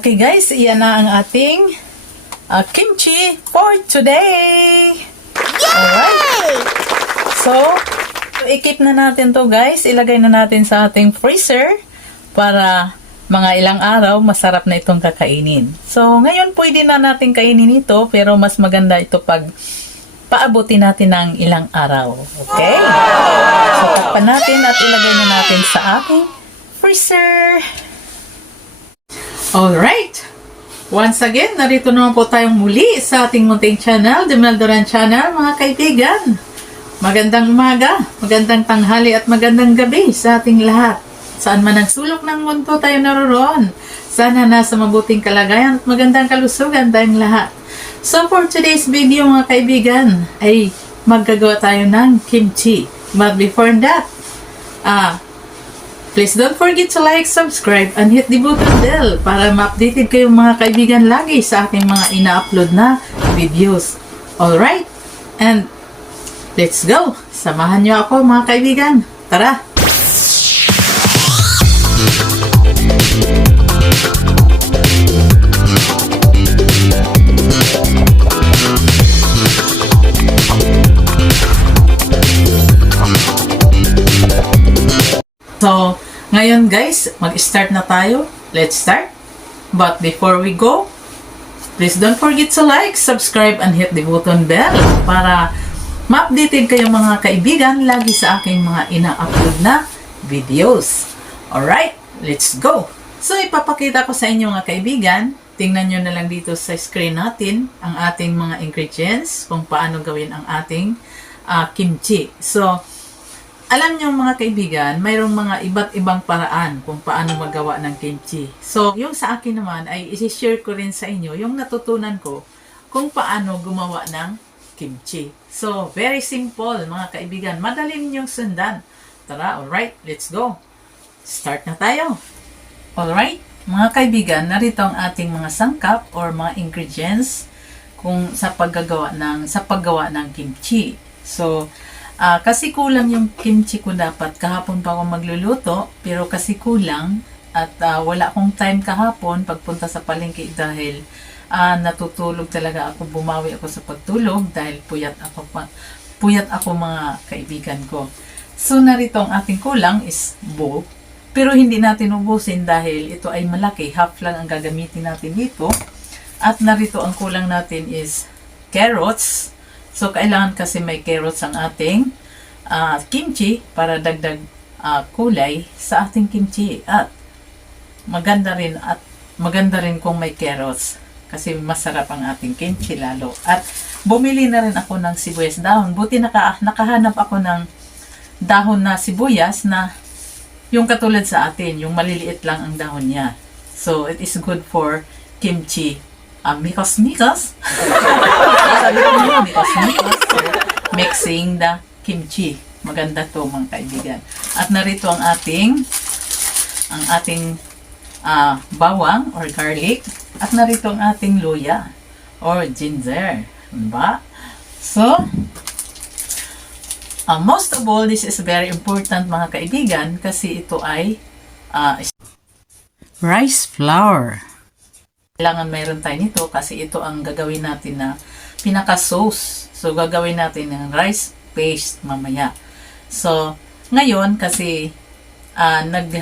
Okay guys, iyan na ang ating uh, kimchi for today. Alright. So, i-keep na natin to guys. Ilagay na natin sa ating freezer para mga ilang araw masarap na itong kakainin. So, ngayon pwede na natin kainin ito pero mas maganda ito pag paabutin natin ng ilang araw. Okay? So, takpan natin at ilagay na natin sa ating freezer. Alright. Once again, narito naman po tayong muli sa ating munting channel, The Meldoran Channel, mga kaibigan. Magandang umaga, magandang tanghali at magandang gabi sa ating lahat. Saan man ang sulok ng mundo tayo naroroon. Sana nasa mabuting kalagayan at magandang kalusugan tayong lahat. So for today's video mga kaibigan, ay maggagawa tayo ng kimchi. But before that, ah, Please don't forget to like, subscribe, and hit the button bell para ma-updated kayong mga kaibigan lagi sa aking mga ina-upload na videos. Alright? And let's go! Samahan niyo ako mga kaibigan. Tara! So, ngayon guys, mag-start na tayo. Let's start. But before we go, please don't forget to like, subscribe, and hit the button bell para ma-updated kayo mga kaibigan lagi sa aking mga ina-upload na videos. Alright, let's go! So, ipapakita ko sa inyo mga kaibigan. Tingnan nyo na lang dito sa screen natin ang ating mga ingredients kung paano gawin ang ating ah, kimchi. So, alam niyo mga kaibigan, mayroong mga iba't ibang paraan kung paano magawa ng kimchi. So, yung sa akin naman ay isi-share ko rin sa inyo yung natutunan ko kung paano gumawa ng kimchi. So, very simple mga kaibigan. Madali ninyong sundan. Tara, alright, let's go. Start na tayo. Alright, mga kaibigan, narito ang ating mga sangkap or mga ingredients kung sa paggagawa ng sa paggawa ng kimchi. So, Ah, kasi kulang yung kimchi ko dapat. Kahapon pa ako magluluto, pero kasi kulang at ah, wala akong time kahapon pagpunta sa palengke dahil ah, natutulog talaga ako, bumawi ako sa pagtulog dahil puyat ako pa, puyat ako mga kaibigan ko. So narito ang ating kulang is buo. Pero hindi natin ubusin dahil ito ay malaki. Half lang ang gagamitin natin dito. At narito ang kulang natin is carrots. So, kailangan kasi may carrots ang ating ah, kimchi para dagdag ah, kulay sa ating kimchi. At maganda rin at maganda rin kung may carrots kasi masarap ang ating kimchi lalo. At bumili na rin ako ng sibuyas dahon. Buti naka, nakahanap ako ng dahon na sibuyas na yung katulad sa atin, yung maliliit lang ang dahon niya. So, it is good for kimchi. Um, mikos mikos. Sabi ko mixing the kimchi. Maganda to mga kaibigan. At narito ang ating ang ating ah, bawang or garlic. At narito ang ating luya or ginger. Diba? So, Uh, most of all, this is very important mga kaibigan kasi ito ay uh, rice flour. Kailangan mayroon tayo nito kasi ito ang gagawin natin na pinaka-sauce. So, gagawin natin ng rice paste mamaya. So, ngayon kasi uh, nag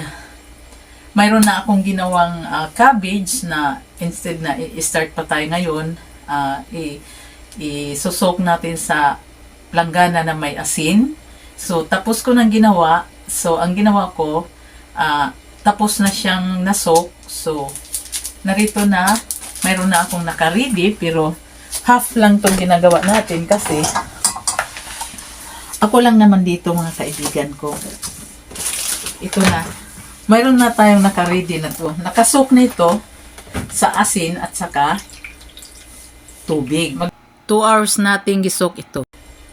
mayroon na akong ginawang uh, cabbage na instead na i-start pa tayo ngayon, uh, i- i-susok natin sa langgana na may asin. So, tapos ko nang ginawa. So, ang ginawa ko, ah, tapos na siyang nasok. So, narito na, mayroon na akong nakaready, pero half lang tong ginagawa natin kasi ako lang naman dito mga kaibigan ko. Ito na. Mayroon na tayong nakaready na to. Nakasok na ito sa asin at saka tubig. Mag 2 hours nating gisok ito.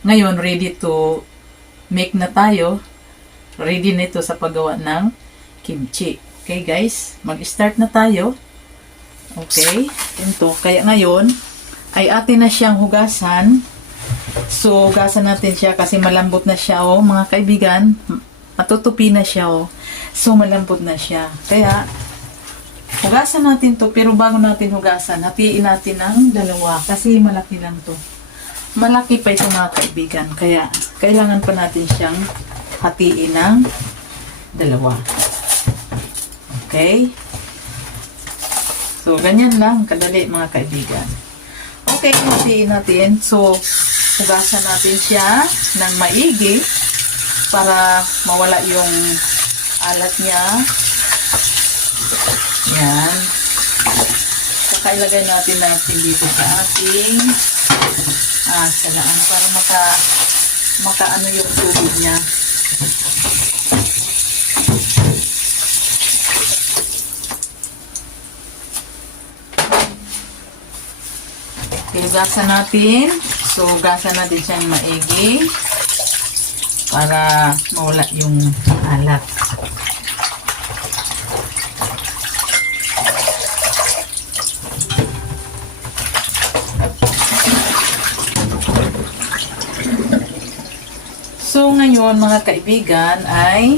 Ngayon, ready to make na tayo. Ready na ito sa paggawa ng kimchi. Okay guys, mag-start na tayo. Okay, ito. Kaya ngayon, ay atin na siyang hugasan. So, hugasan natin siya kasi malambot na siya, oh, mga kaibigan. Matutupi na siya, oh. So, malambot na siya. Kaya, Hugasan natin to, pero bago natin hugasan, hatiin natin ng dalawa kasi malaki lang to. Malaki pa ito mga kaibigan, kaya kailangan pa natin siyang hatiin ng dalawa. Okay? So, ganyan lang, kadali mga kaibigan. Okay, hatiin natin. So, hugasan natin siya ng maigi para mawala yung alat niya. Yan. Saka ilagay natin natin dito sa ating ah, salaan para maka maka ano yung tubig niya. Hinugasan natin. So, gasan natin siyang maigi para mawala yung alat. So ngayon mga kaibigan ay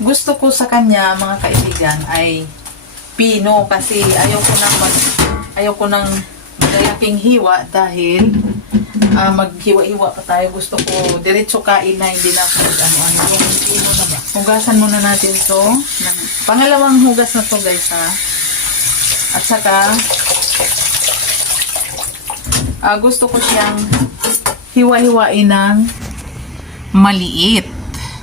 gusto ko sa kanya mga kaibigan ay pino kasi ayaw ko nang mag, ayaw ko nang malaking hiwa dahil ah, maghiwa-hiwa pa tayo. Gusto ko diretso kain na hindi na ako na ba? Hugasan muna natin to. Ng, pangalawang hugas na to guys ha. At saka ah, gusto ko siyang hiwa-hiwain ng maliit.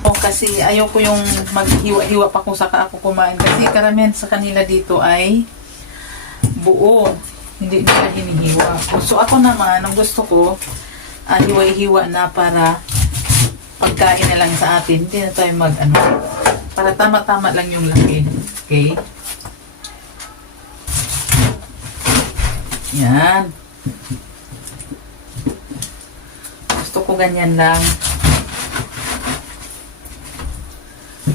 O kasi ayaw ko yung maghiwa-hiwa pa kung saka ako kumain. Kasi karamihan sa kanila dito ay buo. Hindi nila hinihiwa. So ako naman, ang gusto ko, ah, hiwa-hiwa na para pagkain na lang sa atin. Hindi na tayo mag ano. Para tama-tama lang yung laki. Okay? Yan. Gusto ko ganyan lang.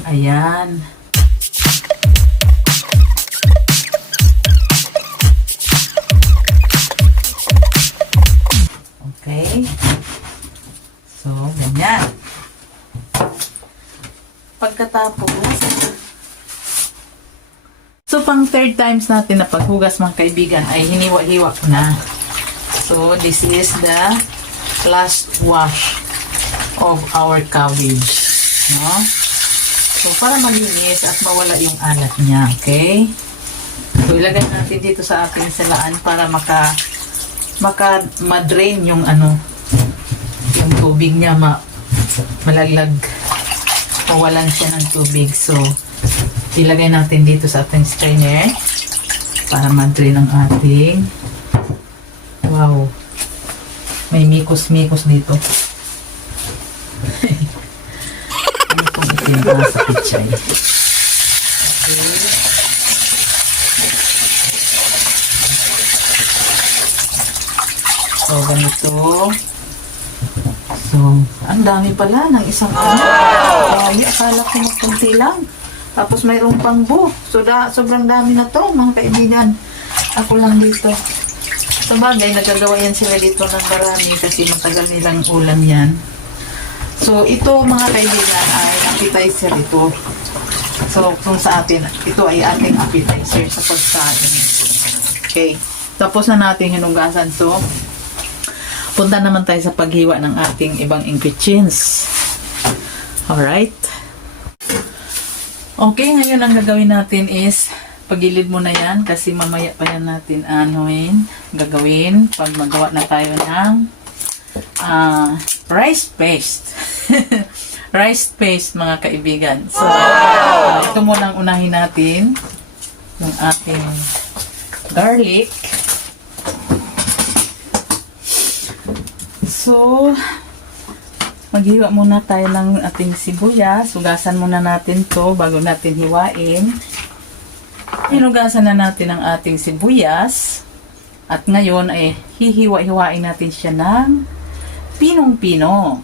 Ayan. Okay. So, ganyan. Pagkatapos, so pang third times natin na paghugas mga kaibigan ay hiniwa-hiwa na. So, this is the last wash of our cabbage. No? So, para malinis at mawala yung alat niya, okay? So, ilagay natin dito sa ating salaan para maka maka madrain yung ano yung tubig niya ma malaglag. Mawalan siya ng tubig. So ilagay natin dito sa ating strainer para madrain ang ating wow may mikos-mikos dito. Ano pong itim para sa pichay So, ganito. So, ang dami pala ng isang ano. Ay, akala ko makunti lang. Tapos mayroong pang bu. So, da, sobrang dami na to, mga kaibigan. Ako lang dito. Sa bagay, nagagawa yan sila dito ng marami kasi matagal nilang ulam yan. So, ito mga kaibigan ay appetizer ito. So, kung sa atin, ito ay ating appetizer sa pagkain. Okay. Tapos na natin hinugasan. So, punta naman tayo sa paghiwa ng ating ibang ingredients. Alright. Okay, ngayon ang gagawin natin is pagilid mo na yan kasi mamaya pa yan natin anuin, gagawin pag magawa na tayo ng ah, rice paste. rice paste mga kaibigan. So, ah, ito muna ang unahin natin yung ating garlic. So, maghiwa muna tayo ng ating sibuyas. Hugasan muna natin to bago natin hiwain. Hinugasan na natin ang ating sibuyas. At ngayon ay hihiwa-hiwain natin siya ng pinong-pino.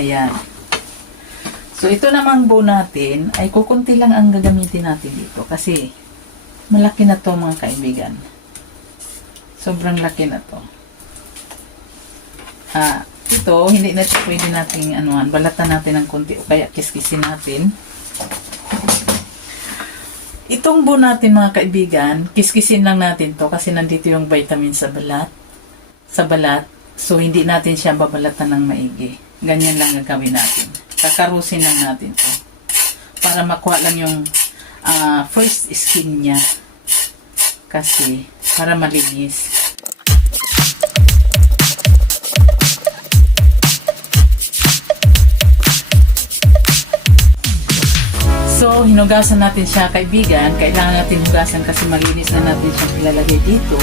Ayan. So, ito namang bow natin, ay kukunti lang ang gagamitin natin dito. Kasi, malaki na to mga kaibigan. Sobrang laki na to. Ah, ito, hindi na ito pwede nating anuan. Balatan natin ng konti o kaya kiskisin natin. Itong buo natin mga kaibigan, kiskisin lang natin to kasi nandito yung vitamin sa balat. Sa balat. So, hindi natin siya babalatan ng maigi. Ganyan lang gagawin natin. Kakarusin lang natin to. Para makuha lang yung ah, first skin niya. Kasi, para malinis. So, hinugasan natin siya, kaibigan. Kailangan natin hugasan kasi malinis na natin siya ilalagay dito.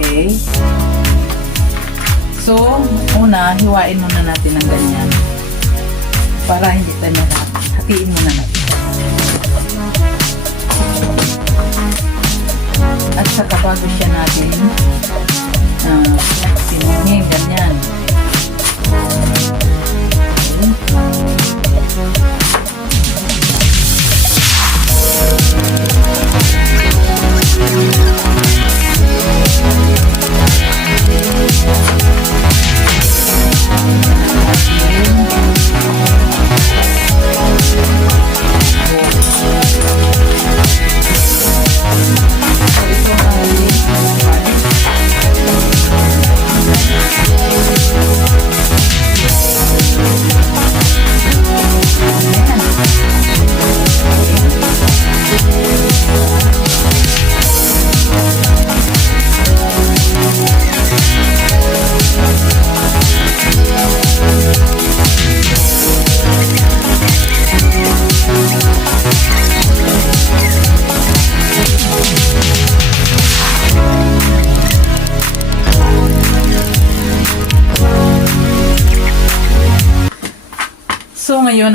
Okay. So, una, hiwain muna natin ng ganyan. Para hindi tayo mahirap. Hatiin muna natin. At saka bago siya natin, uh,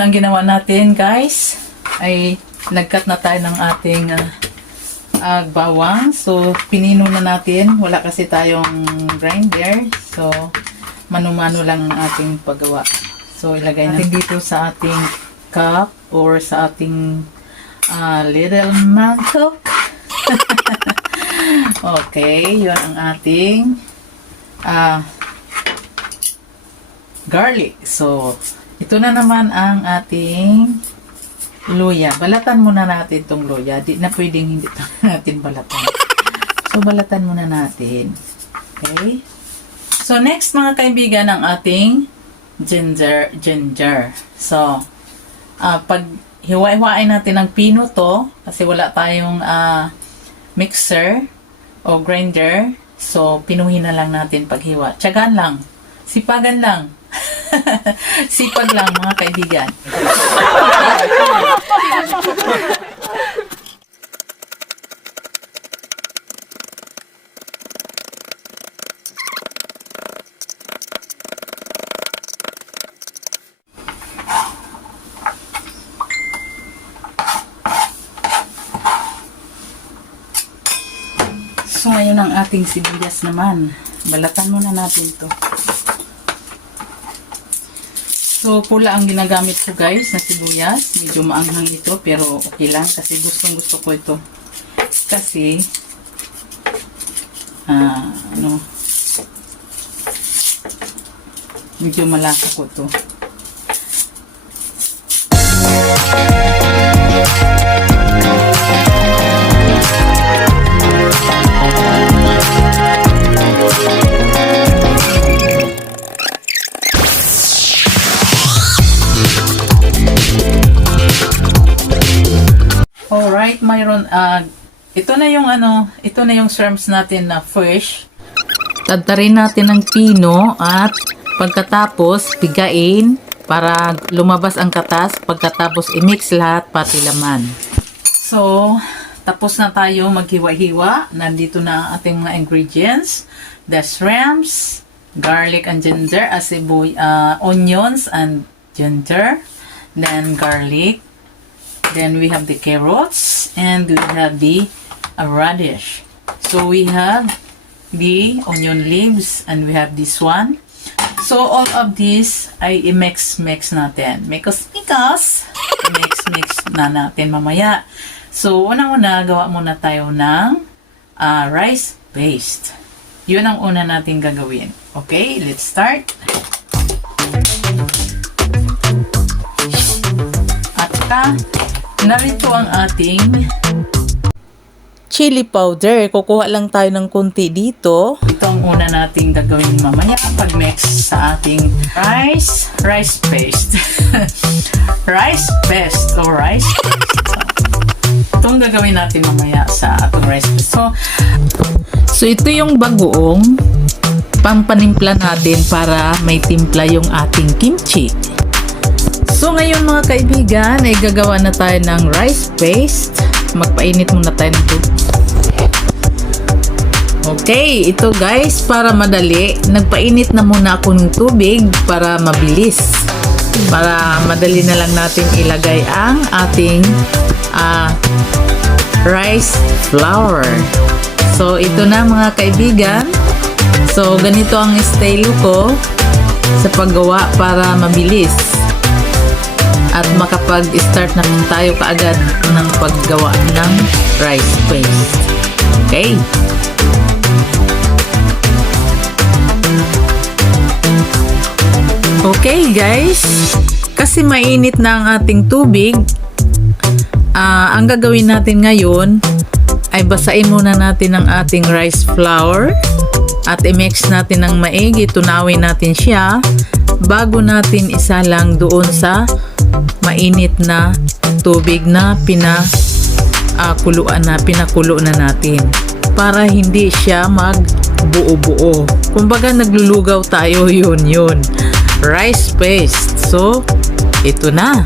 ang ginawa natin guys ay nagkat na tayo ng ating ah, ah, bawang. So pinino na natin. Wala kasi tayong grinder. So mano-mano lang ang ating paggawa. So ilagay natin dito sa ating cup or sa ating ah, little mangkok. okay, yun ang ating ah garlic. So, ito na naman ang ating luya. Balatan muna natin itong luya. Di na pwedeng hindi natin balatan. So, balatan muna natin. Okay? So, next mga kaibigan, ang ating ginger. ginger. So, ah pag hiwa-hiwain natin ng pino to, kasi wala tayong ah, mixer o grinder, so pinuhin na lang natin paghiwa. Tiyagaan lang. Sipagan lang. Sipag lang mga kaibigan. So, ngayon ang ating sibuyas naman. Balatan muna natin to. So, pula ang ginagamit ko guys na sibuyas. Medyo maanghang ito pero okay lang kasi gustong gusto ko ito. Kasi, ah, ano, medyo malasa ko to. Yung ano, ito na yung shrimps natin na fish. Tadtarin natin ng pino at pagkatapos pigain para lumabas ang katas. Pagkatapos i-mix lahat pati laman. So, tapos na tayo maghiwa-hiwa. Nandito na ang ating mga ingredients. The shrimps, garlic and ginger, asiboy, uh, onions and ginger, then garlic, Then we have the carrots and we have the uh, radish. So we have the onion leaves and we have this one. So all of this ay i-mix-mix natin. Mikos-mikos. Mix-mix na natin mamaya. So unang-una, gawa muna tayo ng ah, rice paste. Yun ang una natin gagawin. Okay, let's start. At ah, narito ang ating chili powder. Kukuha lang tayo ng konti dito. Ito ang una nating gagawin mamaya pag-mix sa ating rice, rice paste. rice paste o rice paste. Itong gagawin natin mamaya sa atong rice paste. So, so ito yung bagoong pampanimpla natin para may timpla yung ating kimchi. So ngayon mga kaibigan ay gagawa na tayo ng rice paste. Magpainit muna tayo ng. Okay, ito guys, para madali, nagpainit na muna ako ng tubig para mabilis. Para madali na lang natin ilagay ang ating ah, rice flour. So ito na mga kaibigan. So ganito ang style ko sa paggawa para mabilis at makapag-start na tayo kaagad ng paggawa ng rice paste. Okay? Okay guys, kasi mainit na ang ating tubig, ah, ang gagawin natin ngayon ay basain muna natin ang ating rice flour at i-mix natin ng maigi, tunawin natin siya bago natin isa lang doon sa mainit na tubig na pina ah, kuluan na pinakulo na natin para hindi siya magbuo-buo. Kumbaga naglulugaw tayo yun yun. Rice paste. So, ito na.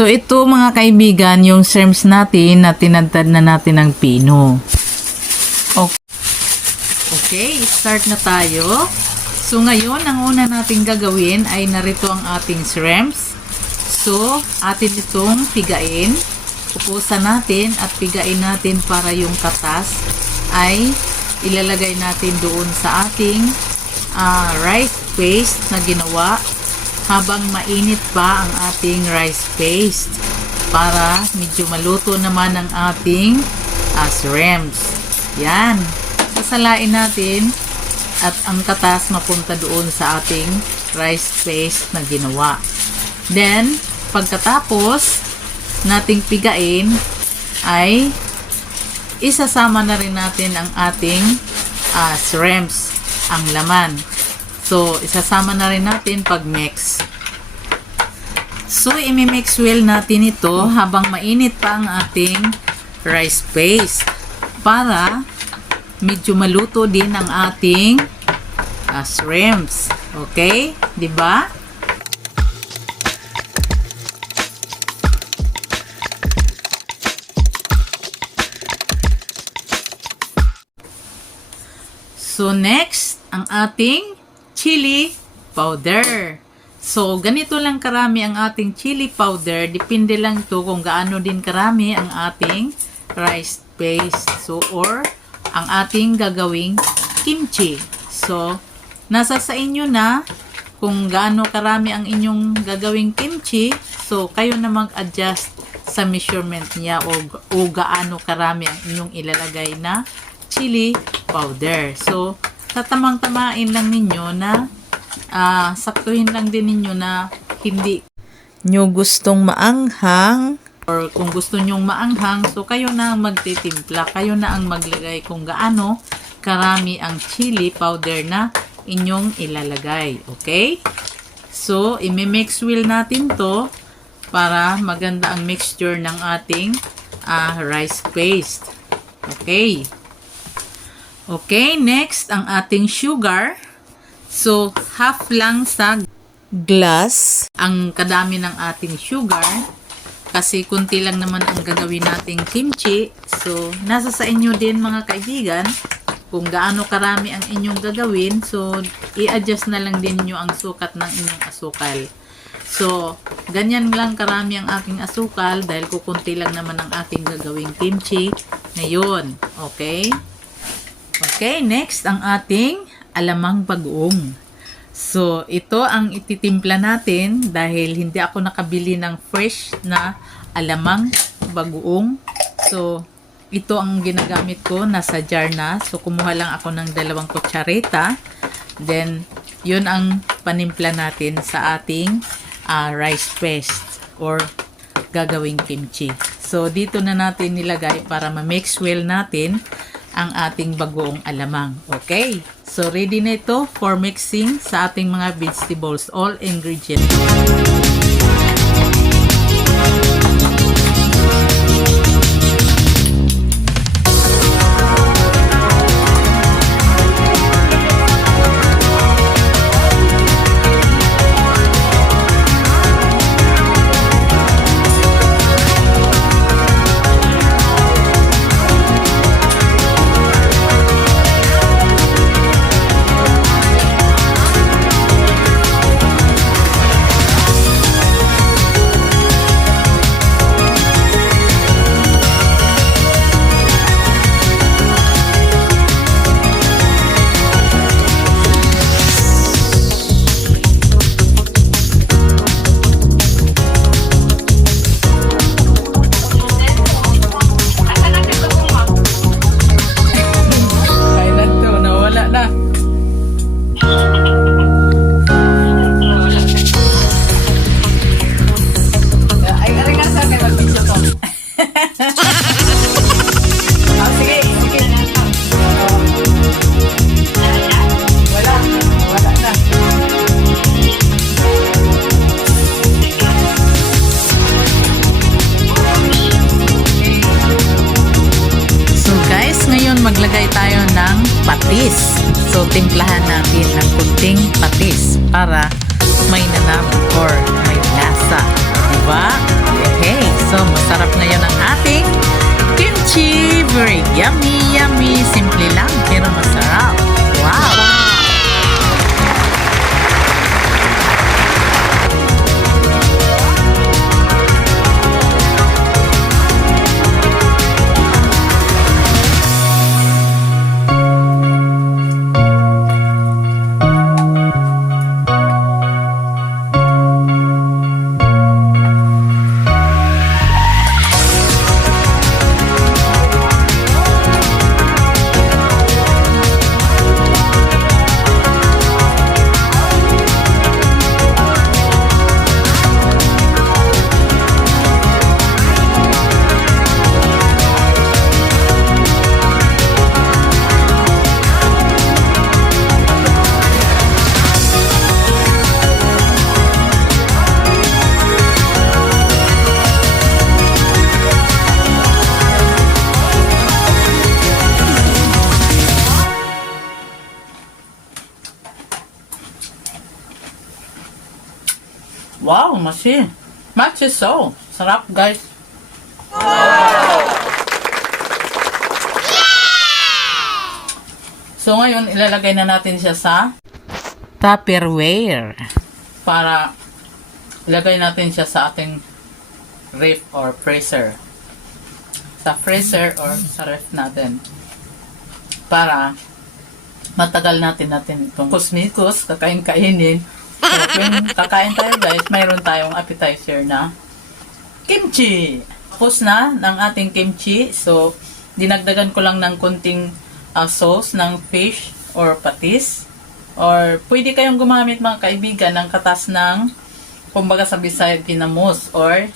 So ito mga kaibigan, yung serms natin na tinadtad na natin ng pino. Okay. Okay, start na tayo. So ngayon, ang una nating gagawin ay narito ang ating shrimps. So, atin itong pigain. Pupusan natin at pigain natin para yung katas ay ilalagay natin doon sa ating ah, rice paste na ginawa habang mainit pa ang ating rice paste para medyo maluto naman ang ating uh, shrimps. Yan. Sasalain natin at ang katas mapunta doon sa ating rice paste na ginawa. Then, pagkatapos nating pigain ay isasama na rin natin ang ating uh, shrimps, ang laman. So, isasama na rin natin pag mix. So, imi-mix well natin ito habang mainit pa ang ating rice paste para medyo maluto din ang ating uh, shrimps. Okay? 'Di ba? So, next, ang ating chili powder. So, ganito lang karami ang ating chili powder. Depende lang to kung gaano din karami ang ating rice paste. So, or ang ating gagawing kimchi. So, nasa sa inyo na kung gaano karami ang inyong gagawing kimchi. So, kayo na mag-adjust sa measurement niya o, o gaano karami ang inyong ilalagay na chili powder. So, tatamang-tamain lang ninyo na ah saktuhin lang din ninyo na hindi nyo gustong maanghang or kung gusto nyong maanghang, so kayo na ang magtitimpla, kayo na ang maglagay kung gaano karami ang chili powder na inyong ilalagay. Okay? So, imi-mix well natin to para maganda ang mixture ng ating ah, rice paste. Okay. Okay, next ang ating sugar. So, half lang sa glass ang kadami ng ating sugar kasi kunti lang naman ang gagawin nating kimchi. So, nasa sa inyo din mga kaibigan kung gaano karami ang inyong gagawin. So, i-adjust na lang din nyo ang sukat ng inyong asukal. So, ganyan lang karami ang aking asukal dahil kukunti lang naman ang ating gagawing kimchi ngayon. Okay? Okay, next ang ating alamang bagoong. So, ito ang ititimpla natin dahil hindi ako nakabili ng fresh na alamang bagoong. So, ito ang ginagamit ko, nasa jar na. So, kumuha lang ako ng dalawang kutsareta. Then, yun ang panimpla natin sa ating ah, rice paste or gagawing kimchi. So, dito na natin nilagay para ma-mix well natin ang ating bagoong alamang. Okay? So, ready na ito for mixing sa ating mga vegetables. All ingredients. Wow, masi. Match is so. Sarap, guys. So, ngayon, ilalagay na natin siya sa Tupperware para ilagay natin siya sa ating ref or freezer. Sa freezer or sa ref natin. Para matagal natin natin itong kusmikus, kakain-kainin. So, kakain tayo guys, mayroon tayong appetizer na kimchi. Tapos na ng ating kimchi. So, dinagdagan ko lang ng konting ah, sauce ng fish or patis. Or pwede kayong gumamit mga kaibigan ng katas ng kumbaga sa Bisaya ginamos or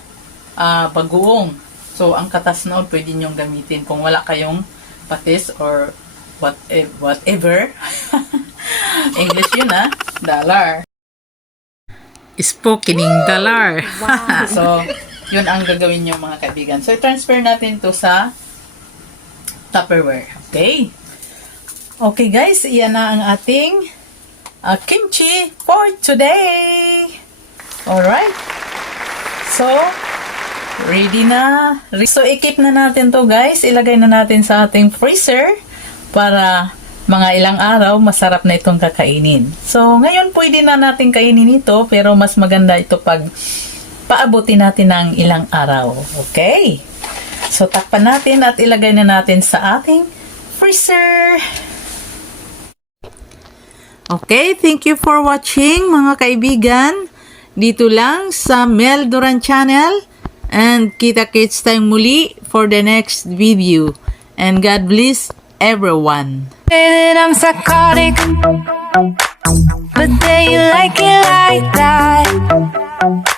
ah, bagoong. So, ang katas noon pwede nyong gamitin kung wala kayong patis or what whatever. English yun ah. Dollar. Spoken in dollar. so, yun ang gagawin nyo mga kaibigan. So, transfer natin to sa Tupperware. Okay? Okay guys, iyan na ang ating uh, kimchi for today. Alright. So, ready na. So, ikip na natin to guys. Ilagay na natin sa ating freezer para mga ilang araw masarap na itong kakainin. So, ngayon pwede na natin kainin ito pero mas maganda ito pag paabutin natin ng ilang araw. Okay? So, takpan natin at ilagay na natin sa ating freezer. Okay, thank you for watching mga kaibigan. Dito lang sa Mel Duran Channel. And kita-kits tayong muli for the next video. And God bless everyone. Say that I'm psychotic, but they like it like that.